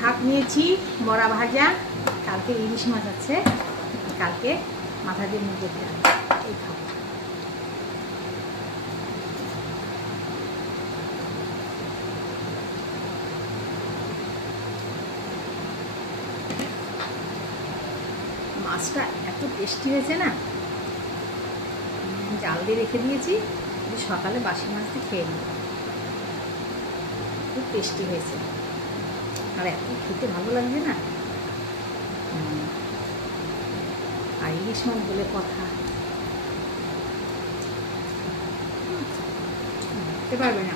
ভাত নিয়েছি, বড়া ভাজা, কালকে ইলিশ মাছ আছে, কালকে মাথা দিয়ে মুগের ডাল, এই খাবো। মাছটা এত টেস্টি হয়েছে না, জাল দিয়ে রেখে দিয়েছি, সকালে বাসি মাছ দিয়ে খেয়ে নিই। খুব টেস্টি হয়েছে, আর এত খেতে ভালো লাগবে না। আর ইলিশ মাছ বলে কথা, খেতে পারবে না।